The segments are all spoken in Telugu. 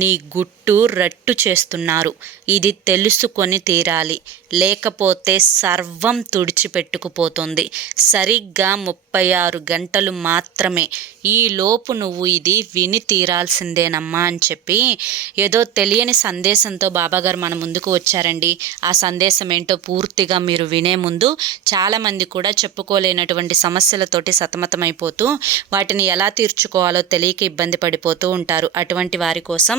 నీ గుట్టు రట్టు చేస్తున్నారు. ఇది తెలుసుకొని తీరాలి. లేకపోతే సర్వం తుడిచిపెట్టుకుపోతుంది. సరిగ్గా ముప్పై ఆరు గంటలు మాత్రమే. ఈ లోపు నువ్వు ఇది విని తీరాల్సిందేనమ్మా అని చెప్పి ఏదో తెలియని సందేశంతో బాబాగారు మన ముందుకు వచ్చారండి. ఆ సందేశం ఏంటో పూర్తిగా మీరు వినే ముందు చాలామంది కూడా చెప్పుకోలేనటువంటి సమస్యలతోటి సతమతమైపోతూ వాటిని ఎలా తీర్చుకోవాలో తెలియక ఇబ్బంది పడిపోతూ ఉంటారు. అటువంటి వారి కోసం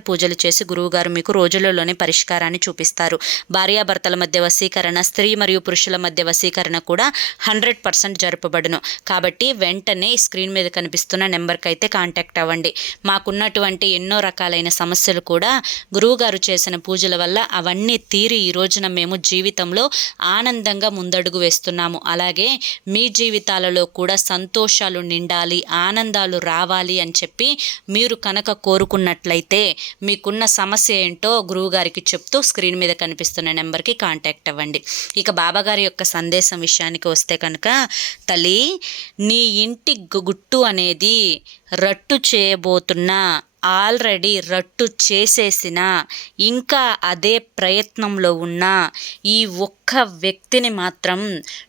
పూజలు చేసి గురువుగారు మీకు రోజులలోనే పరిష్కారాన్ని చూపిస్తారు. భార్యాభర్తల మధ్య వశీకరణ స్త్రీ మరియు పురుషుల మధ్య వశీకరణ కూడా హండ్రెడ్ పర్సెంట్ జరపబడును. కాబట్టి వెంటనే స్క్రీన్ మీద కనిపిస్తున్న నెంబర్కి అయితే కాంటాక్ట్ అవ్వండి. మాకున్నటువంటి ఎన్నో రకాలైన సమస్యలు కూడా గురువుగారు చేసిన పూజల వల్ల అవన్నీ తీరి ఈ రోజున మేము జీవితంలో ఆనందంగా ముందడుగు వేస్తున్నాము. అలాగే మీ జీవితాలలో కూడా సంతోషాలు నిండాలి ఆనందాలు రావాలి అని చెప్పి మీరు కనుక కోరుకున్నట్లయితే మీకున్న సమస్య ఏంటో గురువుగారికి చెప్తూ స్క్రీన్ మీద కనిపిస్తున్న నెంబర్కి కాంటాక్ట్ అవ్వండి. ఇక బాబాగారి యొక్క సందేశం విషయానికి వస్తే కనుక తల్లి నీ ఇంటి గుట్టు అనేది రట్టు చేయబోతున్న ఆల్రెడీ రట్టు చేసేసిన ఇంకా అదే ప్రయత్నంలో ఉన్న ఈ ఒక్క వ్యక్తిని మాత్రం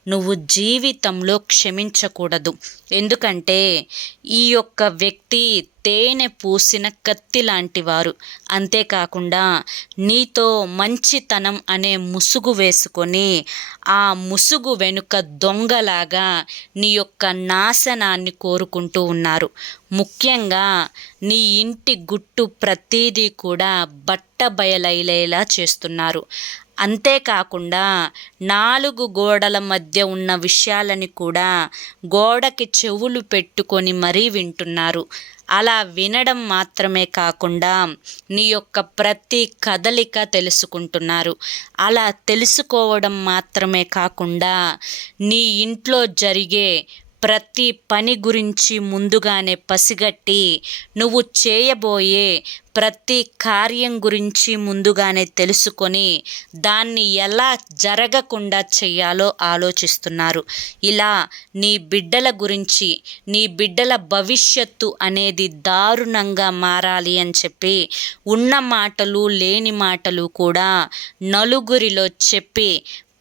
నువ్వు జీవితంలో క్షమించకూడదు. ఎందుకంటే ఈ యొక్క వ్యక్తి తేనె పూసిన కత్తి లాంటివారు అంతేకాకుండా నీతో మంచితనం అనే ముసుగు వేసుకొని ఆ ముసుగు వెనుక దొంగలాగా నీ యొక్క నాశనాన్ని కోరుకుంటూ ఉన్నారు. ముఖ్యంగా నీ ఇంటి గుట్టు ప్రతీదీ కూడా బట్ట బయలైలేలా చేస్తున్నారు. అంతేకాకుండా నాలుగు గోడల మధ్య ఉన్న విషయాలని కూడా గోడకి చెవులు పెట్టుకొని మరీ వింటున్నారు. అలా వినడం మాత్రమే కాకుండా నీ యొక్క ప్రతి కదలిక తెలుసుకుంటున్నారు. అలా తెలుసుకోవడం మాత్రమే కాకుండా నీ ఇంట్లో జరిగే ప్రతి పని గురించి ముందుగానే పసిగట్టి నువ్వు చేయబోయే ప్రతి కార్యం గురించి ముందుగానే తెలుసుకొని దాన్ని ఎలా జరగకుండా చేయాలో ఆలోచిస్తున్నారు. ఇలా నీ బిడ్డల గురించి నీ బిడ్డల భవిష్యత్తు అనేది దారుణంగా మారాలి అని చెప్పి ఉన్న మాటలు లేని మాటలు కూడా నలుగురిలో చెప్పి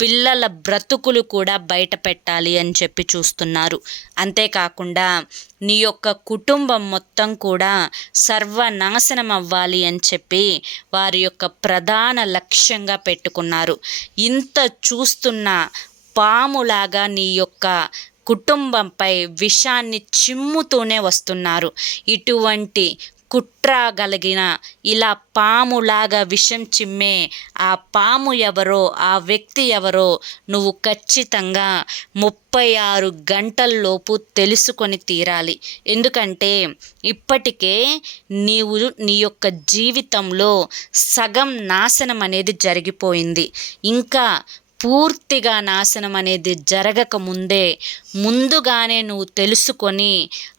పిల్లల బ్రతుకులు కూడా బయట పెట్టాలి అని చెప్పి చూస్తున్నారు. అంతేకాకుండా నీ యొక్క కుటుంబం మొత్తం కూడా సర్వనాశనం అవ్వాలి అని చెప్పి వారి యొక్క ప్రధాన లక్ష్యంగా పెట్టుకున్నారు. ఇంత చూస్తున్న పాములాగా నీ యొక్క కుటుంబంపై విషాన్ని చిమ్ముతూనే వస్తున్నారు. ఇటువంటి కుట్ర కలిగిన ఇలా పాములాగా విషం చిమ్మే ఆ పాము ఎవరో ఆ వ్యక్తి ఎవరో నువ్వు ఖచ్చితంగా ముప్పై ఆరు గంటల్లోపు తెలుసుకొని తీరాలి. ఎందుకంటే ఇప్పటికే నీవు నీ యొక్క జీవితంలో సగం నాశనం అనేది జరిగిపోయింది. ఇంకా పూర్తిగా నాశనం అనేది జరగక ముందే ముందుగానే నువ్వు తెలుసుకొని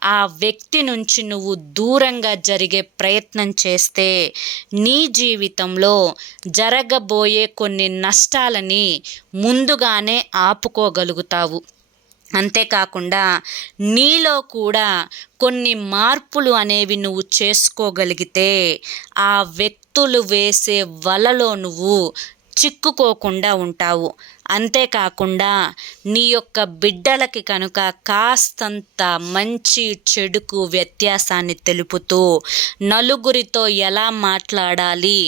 ఆ వ్యక్తి నుంచి నువ్వు దూరంగా జరిగే ప్రయత్నం చేస్తే నీ జీవితంలో జరగబోయే కొన్ని నష్టాలని ముందుగానే ఆపుకోగలుగుతావు. అంతేకాకుండా నీలో కూడా కొన్ని మార్పులు అనేవి నువ్వు చేసుకోగలిగితే ఆ వ్యక్తులు వేసే వలలో నువ్వు చిక్కుకోకుండా ఉంటావు. అంతేకాకుండా నీ యొక్క బిడ్డలకి కనుక కాస్తంత మంచి చెడుకు వ్యత్యాసాన్ని తెలుపుతూ నలుగురితో ఎలా మాట్లాడాలి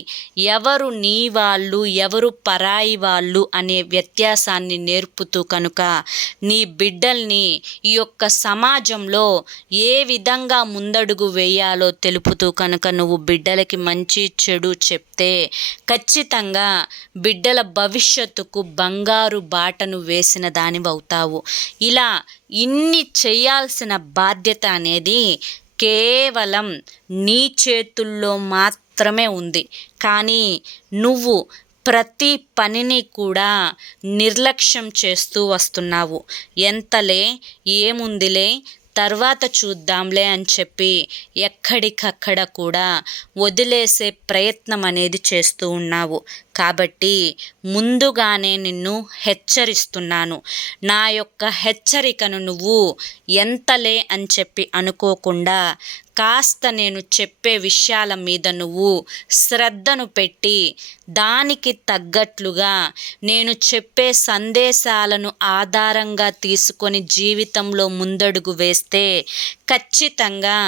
ఎవరు నీ వాళ్ళు ఎవరు పరాయి వాళ్ళు అనే వ్యత్యాసాన్ని నేర్పుతూ కనుక నీ బిడ్డల్ని ఈ యొక్క సమాజంలో ఏ విధంగా ముందడుగు వేయాలో తెలుపుతూ కనుక నువ్వు బిడ్డలకి మంచి చెడు చెప్తే ఖచ్చితంగా బిడ్డల భవిష్యత్తుకు బంగారు బాటను వేసిన దానివవుతావు. ఇలా ఇన్ని చేయాల్సిన బాధ్యత అనేది కేవలం నీ చేతుల్లో మాత్రమే ఉంది. కానీ నువ్వు ప్రతి పనిని కూడా నిర్లక్ష్యం చేస్తూ వస్తున్నావు. ఎంతలే ఏముందిలే తర్వాత చూద్దాంలే అని చెప్పి ఎక్కడికక్కడ కూడా వదిలేసే ప్రయత్నం అనేది చేస్తూ ఉన్నావు. కాబట్టి ముందుగానే నిన్ను హెచ్చరిస్తున్నాను. నా యొక్క హెచ్చరికను నువ్వు ఎంతలే అని చెప్పి అనుకోకుండా కాస్త నేను చెప్పే విషయాల మీద నువ్వు శ్రద్ధను పెట్టి దానికి తగ్గట్లుగా నేను చెప్పే సందేశాలను ఆధారంగా తీసుకొని జీవితంలో ముందడుగు వేస్తే ఖచ్చితంగా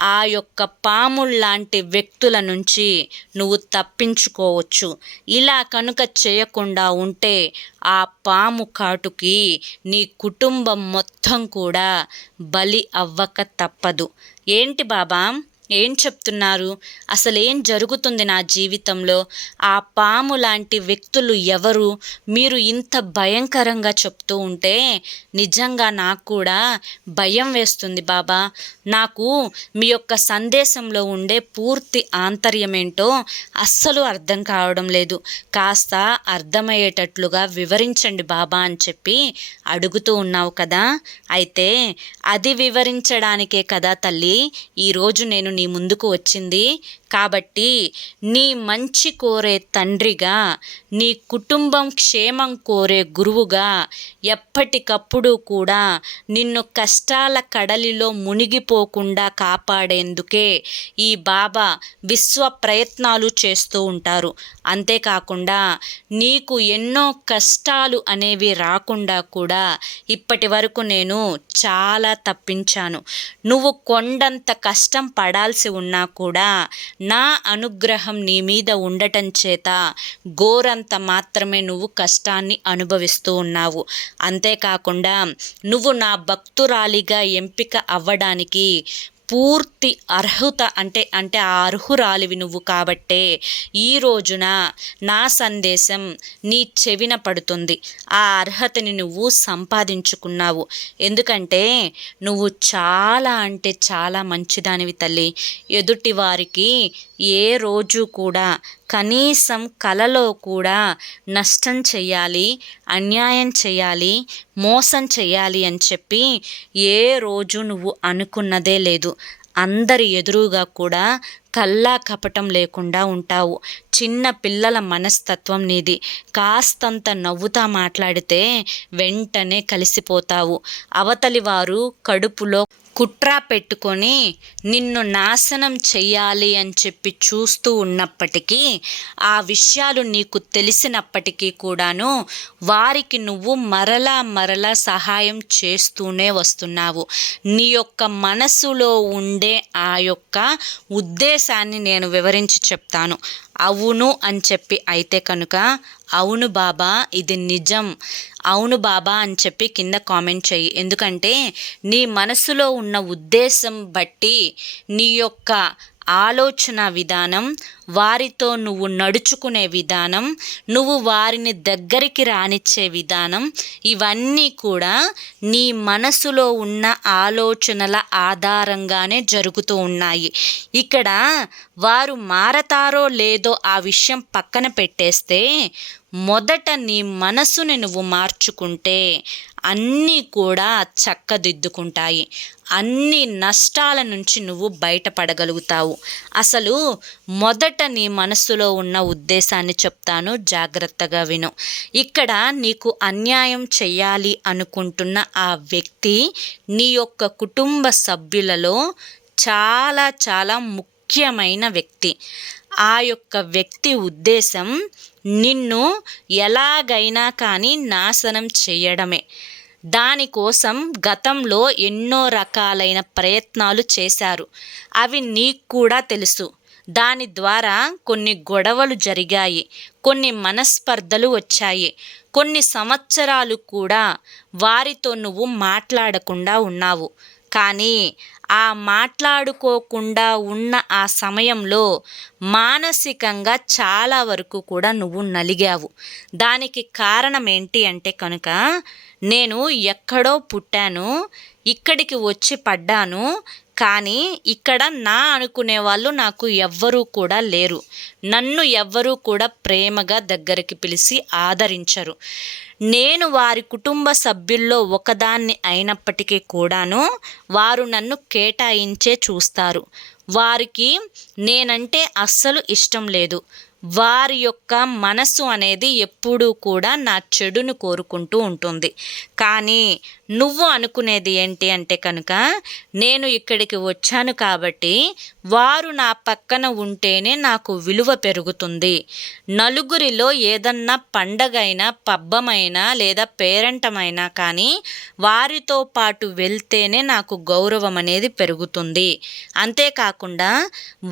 ఆ యొక్క పాముల్లాంటి వ్యక్తుల నుంచి నువ్వు తప్పించుకోవచ్చు. ఇలా కనుక చేయకుండా ఉంటే ఆ పాము కాటుకి నీ కుటుంబం మొత్తం కూడా బలి అవ్వక తప్పదు. ఏంటి బాబా? ఏం చెప్తున్నారు? అసలేం జరుగుతుంది నా జీవితంలో? ఆ పాము లాంటి వ్యక్తులు ఎవరు? మీరు ఇంత భయంకరంగా చెప్తూ ఉంటే నిజంగా నాకు కూడా భయం వేస్తుంది బాబా. నాకు మీ యొక్క సందేశంలో ఉండే పూర్తి ఆంతర్యం ఏంటో అస్సలు అర్థం కావడం లేదు. కాస్త అర్థమయ్యేటట్లుగా వివరించండి బాబా అని చెప్పి అడుగుతూ ఉన్నావు కదా. అయితే అది వివరించడానికే కదా తల్లి ఈరోజు నేను నీ ముందుకు వచ్చింది. కాబట్టి నీ మంచి కోరే తండ్రిగా నీ కుటుంబం క్షేమం కోరే గురువుగా ఎప్పటికప్పుడు కూడా నిన్ను కష్టాల కడలిలో మునిగిపోకుండా కాపాడేందుకే ఈ బాబా విశ్వ ప్రయత్నాలు చేస్తూ ఉంటారు. అంతేకాకుండా నీకు ఎన్నో కష్టాలు అనేవి రాకుండా కూడా ఇప్పటి వరకు నేను చాలా తప్పించాను. నువ్వు కొండంత కష్టం పడాల్సి ఉన్నా కూడా నా అనుగ్రహం నీ మీద ఉండటం చేత గోరంత మాత్రమే నువ్వు కష్టాన్ని అనుభవిస్తూ ఉన్నావు. అంతేకాకుండా నువ్వు నా భక్తురాలిగా ఎంపిక అవ్వడానికి పూర్తి అర్హత అంటే అంటే ఆ అర్హురాలివి నువ్వు కాబట్టే ఈ రోజున నా సందేశం నీ చెవిన పడుతుంది. ఆ అర్హతని నువ్వు సంపాదించుకున్నావు. ఎందుకంటే నువ్వు చాలా అంటే చాలా మంచిదానివి తల్లి. ఎదుటి వారికి ఏ రోజు కూడా కనీసం కలలో కూడా నష్టం చేయాలి అన్యాయం చేయాలి మోసం చేయాలి అని చెప్పి ఏ రోజు నువ్వు అనుకున్నదే లేదు. అందరి ఎదురుగా కూడా కల్లా కపటం లేకుండా ఉంటావు. చిన్న పిల్లల మనస్తత్వం నీది. కాస్తంత నవ్వుతా మాట్లాడితే వెంటనే కలిసిపోతావు. అవతలి వారు కడుపులో కుట్ర పెట్టుకొని నిన్ను నాశనం చెయ్యాలి అని చెప్పి చూస్తూ ఉన్నప్పటికీ ఆ విషయాలు నీకు తెలిసినప్పటికీ కూడాను వారికి నువ్వు మరలా మరలా సహాయం చేస్తూనే వస్తున్నావు. నీ యొక్క మనసులో ఉండే ఆ యొక్క ఉద్దేశాన్ని నేను వివరించి చెప్తాను. అవును అని చెప్పి అయితే కనుక అవును బాబా ఇది నిజం. అవును బాబా అని చెప్పి కింద కామెంట్ చెయ్యి. ఎందుకంటే నీ మనసులో ఉన్న ఉద్దేశం బట్టి నీ యొక్క ఆలోచన విధానం వారితో నువ్వు నడుచుకునే విధానం నువ్వు వారిని దగ్గరికి రానిచ్చే విధానం ఇవన్నీ కూడా నీ మనసులో ఉన్న ఆలోచనల ఆధారంగానే జరుగుతూ ఉన్నాయి. ఇక్కడ వారు మారతారో లేదో ఆ విషయం పక్కన పెట్టేస్తే మొదట నీ మనసుని నువ్వు మార్చుకుంటే అన్నీ కూడా చక్కదిద్దుకుంటాయి. అన్ని నష్టాల నుంచి నువ్వు బయటపడగలుగుతావు. అసలు మొదట నీ మనస్సులో ఉన్న ఉద్దేశాన్ని చెప్తాను జాగ్రత్తగా విను. ఇక్కడ నీకు అన్యాయం చెయ్యాలి అనుకుంటున్న ఆ వ్యక్తి నీ యొక్క కుటుంబ సభ్యులలో చాలా చాలా ముఖ్యమైన వ్యక్తి. ఆ యొక్క వ్యక్తి ఉద్దేశం నిన్ను ఎలాగైనా కానీ నాశనం చేయడమే దానికోసం గతంలో ఎన్నో రకాలైన ప్రయత్నాలు చేశారు. అవి నీకు కూడా తెలుసు. దాని ద్వారా కొన్ని గొడవలు జరిగాయి. కొన్ని మనస్పర్ధలు వచ్చాయి. కొన్ని సంవత్సరాలు కూడా వారితో నువ్వు మాట్లాడకుండా ఉన్నావు. కానీ ఆ మాట్లాడుకోకుండా ఉన్న ఆ సమయంలో మానసికంగా చాలా వరకు కూడా నువ్వు నలిగావు. దానికి కారణం ఏంటి అంటే కనుక నేను ఎక్కడో పుట్టాను ఇక్కడికి వచ్చి పడ్డాను కానీ ఇక్కడ నా అనుకునే వాళ్ళు నాకు ఎవ్వరూ కూడా లేరు. నన్ను ఎవ్వరూ కూడా ప్రేమగా దగ్గరికి పిలిచి ఆదరించరు. నేను వారి కుటుంబ సభ్యుల్లో ఒకదాన్ని అయినప్పటికీ కూడాను వారు నన్ను కేటాయించే చూస్తారు. వారికి నేనంటే అస్సలు ఇష్టం లేదు. వారి యొక్క మనసు అనేది ఎప్పుడూ కూడా నా చెడును కోరుకుంటూ ఉంటుంది. కానీ నువ్వు అనుకునేది ఏంటి అంటే కనుక నేను ఇక్కడికి వచ్చాను కాబట్టి వారు నా పక్కన ఉంటేనే నాకు విలువ పెరుగుతుంది. నలుగురిలో ఏదన్నా పండగైనా పబ్బమైనా లేదా పేరంటమైనా కానీ వారితో పాటు వెళ్తేనే నాకు గౌరవం అనేది పెరుగుతుంది. అంతేకాకుండా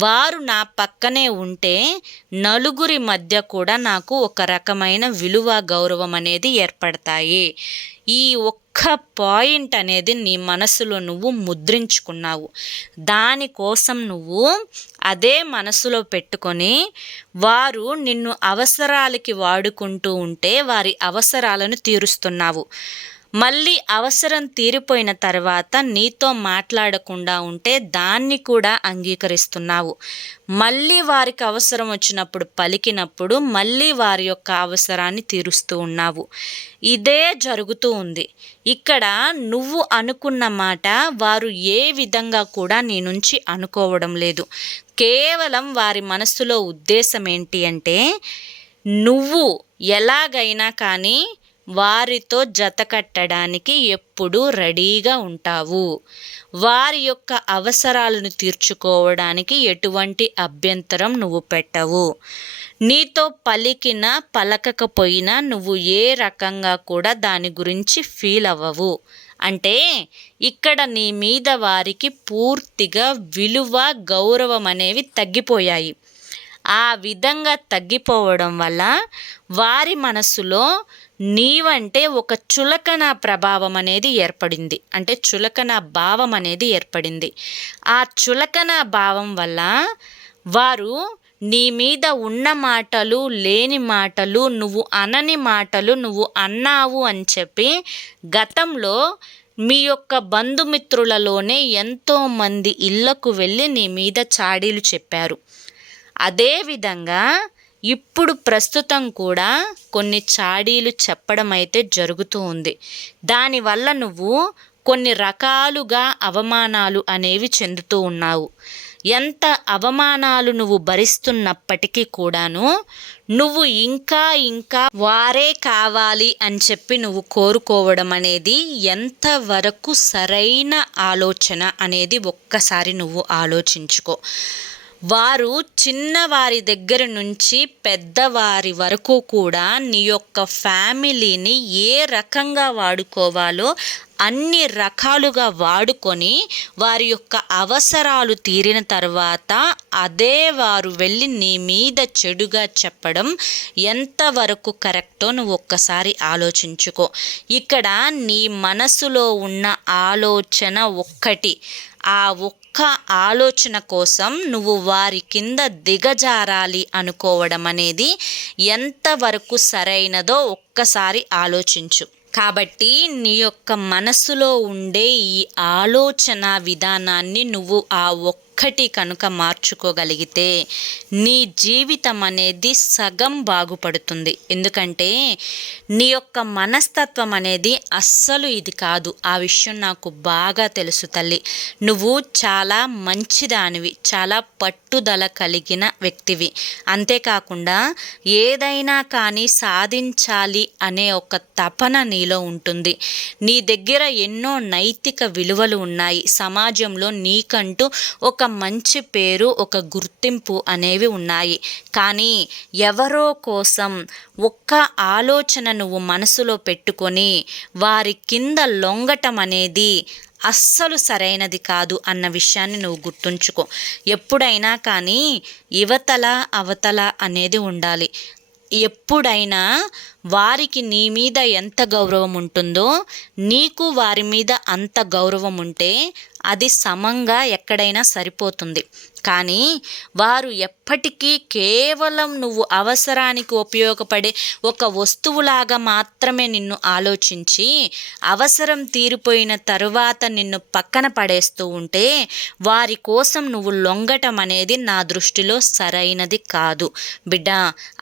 వారు నా పక్కనే ఉంటే నలుగురి మధ్య కూడా నాకు ఒక రకమైన విలువ గౌరవం అనేది ఏర్పడతాయి. ఈ ఒక్క పాయింట్ అనేది నీ మనసులో నువ్వు ముద్రించుకున్నావు. దానికోసం నువ్వు అదే మనసులో పెట్టుకొని వారు నిన్ను అవసరాలకి వాడుకుంటూ ఉంటే వారి అవసరాలను తీరుస్తున్నావు. మళ్ళీ అవసరం తీరిపోయిన తర్వాత నీతో మాట్లాడకుండా ఉంటే దాన్ని కూడా అంగీకరిస్తున్నావు. మళ్ళీ వారికి అవసరం వచ్చినప్పుడు పలికినప్పుడు మళ్ళీ వారి యొక్క అవసరాన్ని తీరుస్తూ ఉన్నావు. ఇదే జరుగుతూ ఉంది. ఇక్కడ నువ్వు అనుకున్న మాట వారు ఏ విధంగా కూడా నీ నుంచి అనుకోవడం లేదు. కేవలం వారి మనస్సులో ఉద్దేశం ఏంటి అంటే నువ్వు ఎలాగైనా కానీ వారితో జత కట్టడానికి ఎప్పుడూ రెడీగా ఉంటావు. వారి యొక్క అవసరాలను తీర్చుకోవడానికి ఎటువంటి అభ్యంతరం నువ్వు పెట్టవు. నీతో పలికినా పలకకపోయినా నువ్వు ఏ రకంగా కూడా దాని గురించి ఫీల్ అవ్వవు. అంటే ఇక్కడ నీ మీద వారికి పూర్తిగా విలువ గౌరవం అనేవి తగ్గిపోయాయి. ఆ విధంగా తగ్గిపోవడం వల్ల వారి మనసులో నీవంటే ఒక చులకన ప్రభావం అనేది ఏర్పడింది. అంటే చులకన భావం అనేది ఏర్పడింది. ఆ చులకన భావం వల్ల వారు నీ మీద ఉన్న మాటలు లేని మాటలు నువ్వు అనని మాటలు నువ్వు అన్నావు అని చెప్పి గతంలో మీ యొక్క బంధుమిత్రులలోనే ఎంతోమంది ఇళ్ళకు వెళ్ళి నీ మీద చాడీలు చెప్పారు. అదేవిధంగా ఇప్పుడు ప్రస్తుతం కూడా కొన్ని చాడీలు చెప్పడం అయితే జరుగుతూ ఉంది. దానివల్ల నువ్వు కొన్ని రకాలుగా అవమానాలు అనేవి చెందుతూ ఉన్నావు. ఎంత అవమానాలు నువ్వు భరిస్తున్నప్పటికీ కూడాను నువ్వు ఇంకా ఇంకా వారే కావాలి అని చెప్పి నువ్వు కోరుకోవడం అనేది ఎంతవరకు సరైన ఆలోచన అనేది ఒక్కసారి నువ్వు ఆలోచించుకో. వారు చిన్నవారి దగ్గర నుంచి పెద్దవారి వరకు కూడా నీ యొక్క ఫ్యామిలీని ఏ రకంగా వాడుకోవాలో అన్ని రకాలుగా వాడుకొని వారి యొక్క అవసరాలు తీరిన తర్వాత అదే వారు వెళ్ళి నీ మీద చెడుగా చెప్పడం ఎంతవరకు కరెక్టో నువ్వు ఒక్కసారి ఆలోచించుకో. ఇక్కడ నీ మనసులో ఉన్న ఆలోచన ఒక్కటి. ఆ ఒక్క ఆలోచన కోసం నువ్వు వారి కింద దిగజారాలి అనుకోవడం అనేది ఎంతవరకు సరైనదో ఒక్కసారి ఆలోచించు. కాబట్టి నీ యొక్క మనసులో ఉండే ఈ ఆలోచన విధానాన్ని నువ్వు ఆ ఒక్కటి కనుక మార్చుకోగలిగితే నీ జీవితం అనేది సగం బాగుపడుతుంది. ఎందుకంటే నీ యొక్క మనస్తత్వం అనేది అస్సలు ఇది కాదు. ఆ విషయం నాకు బాగా తెలుసు తల్లి. నువ్వు చాలా మంచిదానివి చాలా పట్టుదల కలిగిన వ్యక్తివి. అంతేకాకుండా ఏదైనా కానీ సాధించాలి అనే ఒక తపన నీలో ఉంటుంది. నీ దగ్గర ఎన్నో నైతిక విలువలు ఉన్నాయి. సమాజంలో నీకంటూ ఒక మంచి పేరు ఒక గుర్తింపు అనేవి ఉన్నాయి. కానీ ఎవరో కోసం ఒక్క ఆలోచన నువ్వు మనసులో పెట్టుకొని వారి కింద లొంగటం అనేది అస్సలు సరైనది కాదు అన్న విషయాన్ని నువ్వు గుర్తుంచుకో. ఎప్పుడైనా కానీ యువతల అవతల అనేది ఉండాలి. ఎప్పుడైనా వారికి నీ మీద ఎంత గౌరవం ఉంటుందో నీకు వారి మీద అంత గౌరవం ఉంటే అది సమంగా ఎక్కడైనా సరిపోతుంది. కానీ వారు ఎప్పటికీ కేవలం నువ్వు అవసరానికి ఉపయోగపడే ఒక వస్తువులాగా మాత్రమే నిన్ను ఆలోచించి అవసరం తీరిపోయిన తరువాత నిన్ను పక్కన పడేస్తూ ఉంటే వారి కోసం నువ్వు లొంగటం అనేది నా దృష్టిలో సరైనది కాదు. బిడ్డ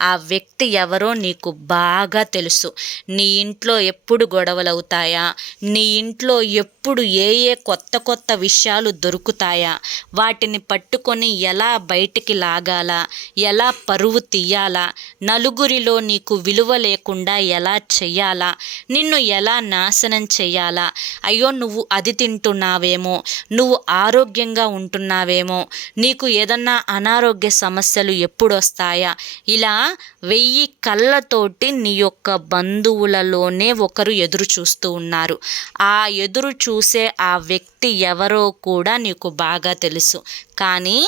ఆ వ్యక్తి ఎవరో నీకు బాగా తెలుసు. నీ ఇంట్లో ఎప్పుడు గొడవలు అవుతాయా నీ ఇంట్లో ఎప్పుడు ఏ ఏ కొత్త కొత్త విషయాలు దొరుకుతాయా? వాటిని పట్టుకొని ఎలా బయటికి లాగాలా ఎలా పరువు తీయాలా నలుగురిలో నీకు విలువ లేకుండా ఎలా చెయ్యాలా నిన్ను ఎలా నాశనం చెయ్యాలా అయ్యో నువ్వు అది తింటున్నావేమో నువ్వు ఆరోగ్యంగా ఉంటున్నావేమో నీకు ఏదన్నా అనారోగ్య సమస్యలు ఎప్పుడొస్తాయా? ఇలా వెయ్యి కళ్ళతోటి నీ యొక్క బంధువులలోనే ఒకరు ఎదురు చూస్తూ ఉన్నారు. ఆ ఎదురు చూసే ఆ వ్యక్తి ఎవరో కూడా నీకు బాగా తెలుసు. కానీ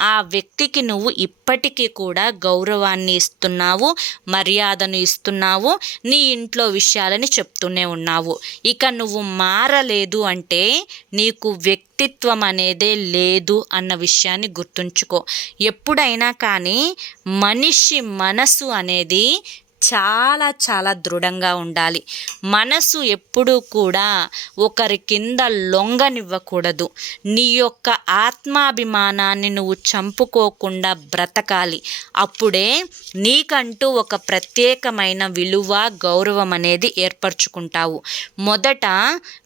ఆ వ్యక్తికి నువ్వు ఇప్పటికీ కూడా గౌరవాన్ని ఇస్తున్నావు మర్యాదను ఇస్తున్నావు నీ ఇంట్లో విషయాలని చెప్తూనే ఉన్నావు. ఇక నువ్వు మారలేదు అంటే నీకు వ్యక్తిత్వం అనేదే లేదు అన్న విషయాన్ని గుర్తుంచుకో. ఎప్పుడైనా కానీ మనిషి మనసు అనేది చాలా చాలా దృఢంగా ఉండాలి. మనసు ఎప్పుడూ కూడా ఒకరి కింద లొంగనివ్వకూడదు. నీ యొక్క ఆత్మాభిమానాన్ని నువ్వు చంపుకోకుండా బ్రతకాలి. అప్పుడే నీకంటూ ఒక ప్రత్యేకమైన విలువ గౌరవం అనేది ఏర్పరచుకుంటావు. మొదట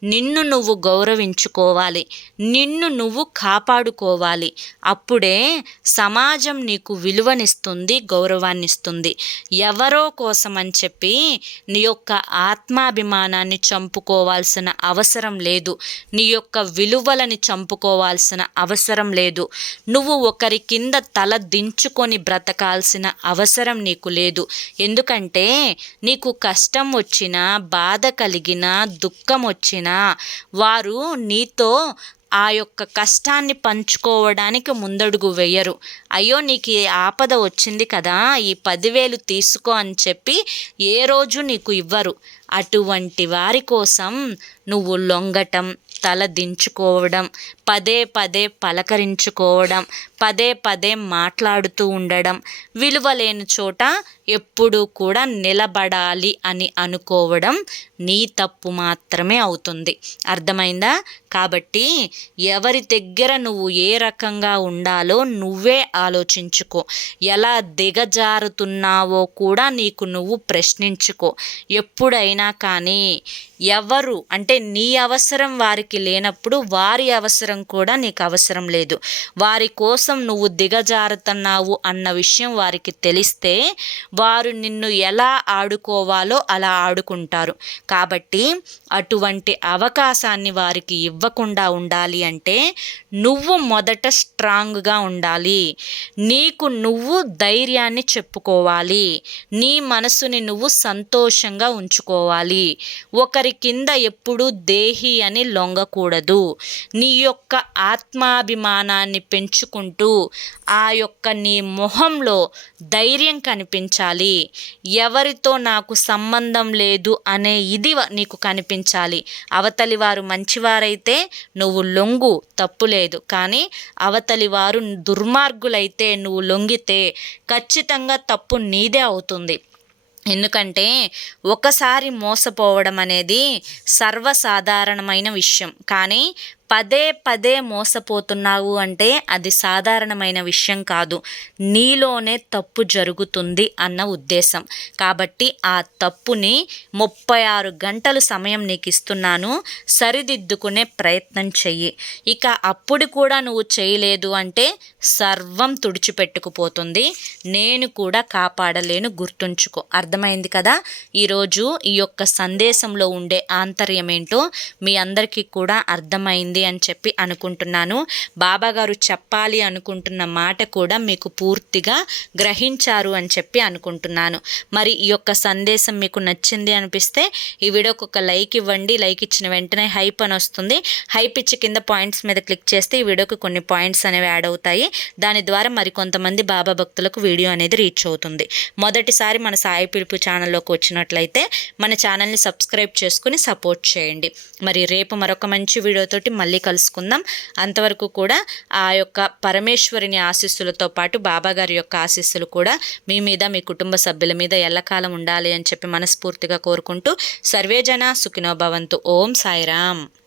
నిన్ను నువ్వు గౌరవించుకోవాలి. నిన్ను నువ్వు కాపాడుకోవాలి. అప్పుడే సమాజం నీకు విలువనిస్తుంది గౌరవాన్నిస్తుంది. ఎవరో కోసం అని చెప్పి నీ యొక్క ఆత్మాభిమానాన్ని చంపుకోవాల్సిన అవసరం లేదు. నీ యొక్క విలువలని చంపుకోవాల్సిన అవసరం లేదు. నువ్వు ఒకరి కింద తల దించుకొని బ్రతకాల్సిన అవసరం నీకు లేదు. ఎందుకంటే నీకు కష్టం వచ్చినా బాధ కలిగినా దుఃఖం వచ్చినా వారు నీతో ఆ యొక్క కష్టాన్ని పంచుకోవడానికి ముందడుగు వేయరు. అయ్యో నీకు ఈ ఆపద వచ్చింది కదా ఈ పదివేలు తీసుకో అని చెప్పి ఏ రోజు నీకు ఇవ్వరు. అటువంటి వారి కోసం నువ్వు లొంగటం తల దించుకోవడం పదే పదే పలకరించుకోవడం పదే పదే మాట్లాడుతూ ఉండడం విలువ లేని చోట ఎప్పుడూ కూడా నిలబడాలి అని అనుకోవడం నీ తప్పు మాత్రమే అవుతుంది. అర్థమైందా? కాబట్టి ఎవరి దగ్గర నువ్వు ఏ రకంగా ఉండాలో నువ్వే ఆలోచించుకో. ఎలా దిగజారుతున్నావో కూడా నీకు నువ్వు ప్రశ్నించుకో. ఎప్పుడైనా కానీ ఎవరు అంటే నీ అవసరం వారికి లేనప్పుడు వారి అవసరం కూడా నీకు అవసరం లేదు. వారి కోసం నువ్వు దిగజారుతున్నావు అన్న విషయం వారికి తెలిస్తే వారు నిన్ను ఎలా ఆడుకోవాలో అలా ఆడుకుంటారు. కాబట్టి అటువంటి అవకాశాన్ని వారికి ఇవ్వకుండా ఉండాలి అంటే నువ్వు మొదట స్ట్రాంగ్గా ఉండాలి. నీకు నువ్వు ధైర్యాన్ని చెప్పుకోవాలి. నీ మనసుని నువ్వు సంతోషంగా ఉంచుకోవాలి. ఒకరి కింద ఎప్పుడు దేహి అని లొంగకూడదు. నీ యొక్క ఆత్మాభిమానాన్ని పెంచుకుంటూ ఆ యొక్క నీ మొహంలో ధైర్యం కనిపించాలి. ఎవరితో నాకు సంబంధం లేదు అనే ఇది నీకు కనిపించాలి. అవతలి వారు మంచివారైతే నువ్వు లొంగు తప్పు లేదు. కానీ అవతలి వారు దుర్మార్గులైతే నువ్వు లొంగితే ఖచ్చితంగా తప్పు నీదే అవుతుంది. ఎందుకంటే ఒకసారి మోసపోవడం అనేది సర్వసాధారణమైన విషయం. కానీ పదే పదే మోసపోతున్నావు అంటే అది సాధారణమైన విషయం కాదు. నీలోనే తప్పు జరుగుతుంది అన్న ఉద్దేశం. కాబట్టి ఆ తప్పుని ముప్పై ఆరు గంటలు సమయం నీకు ఇస్తున్నాను. సరిదిద్దుకునే ప్రయత్నం చెయ్యి. ఇక అప్పుడు కూడా నువ్వు చేయలేదు అంటే సర్వం తుడిచిపెట్టుకుపోతుంది. నేను కూడా కాపాడలేను గుర్తుంచుకో. అర్థమైంది కదా? ఈరోజు ఈ యొక్క సందేశంలో ఉండే ఆంతర్యం ఏంటో మీ అందరికీ కూడా అర్థమైంది. ఉంది అని చెప్పి అనుకుంటున్నాను. బాబాగారు చెప్పాలి అనుకుంటున్న మాట కూడా మీకు పూర్తిగా గ్రహించారు అని చెప్పి అనుకుంటున్నాను. మరి ఈ యొక్క సందేశం మీకు నచ్చింది అనిపిస్తే ఈ వీడియోకి ఒక లైక్ ఇవ్వండి. లైక్ ఇచ్చిన వెంటనే హైప్ అని వస్తుంది. హైప్ ఇచ్చి కింద పాయింట్స్ మీద క్లిక్ చేస్తే ఈ వీడియోకి కొన్ని పాయింట్స్ అనేవి యాడ్ అవుతాయి. దాని ద్వారా మరికొంతమంది బాబా భక్తులకు వీడియో అనేది రీచ్ అవుతుంది. మొదటిసారి మన సాయి పిలుపు ఛానల్లోకి వచ్చినట్లయితే మన ఛానల్ని సబ్స్క్రైబ్ చేసుకుని సపోర్ట్ చేయండి. మరి రేపు మరొక మంచి వీడియోతోటి మళ్ళీ కలుసుకుందాం. అంతవరకు కూడా ఆ యొక్క పరమేశ్వరిని ఆశీస్సులతో పాటు బాబాగారి యొక్క ఆశీస్సులు కూడా మీ మీద మీ కుటుంబ సభ్యుల మీద ఎల్లకాలం ఉండాలి అని చెప్పి మనస్ఫూర్తిగా కోరుకుంటూ సర్వేజన సుఖినో భవంతు. ఓం సాయిరామ్.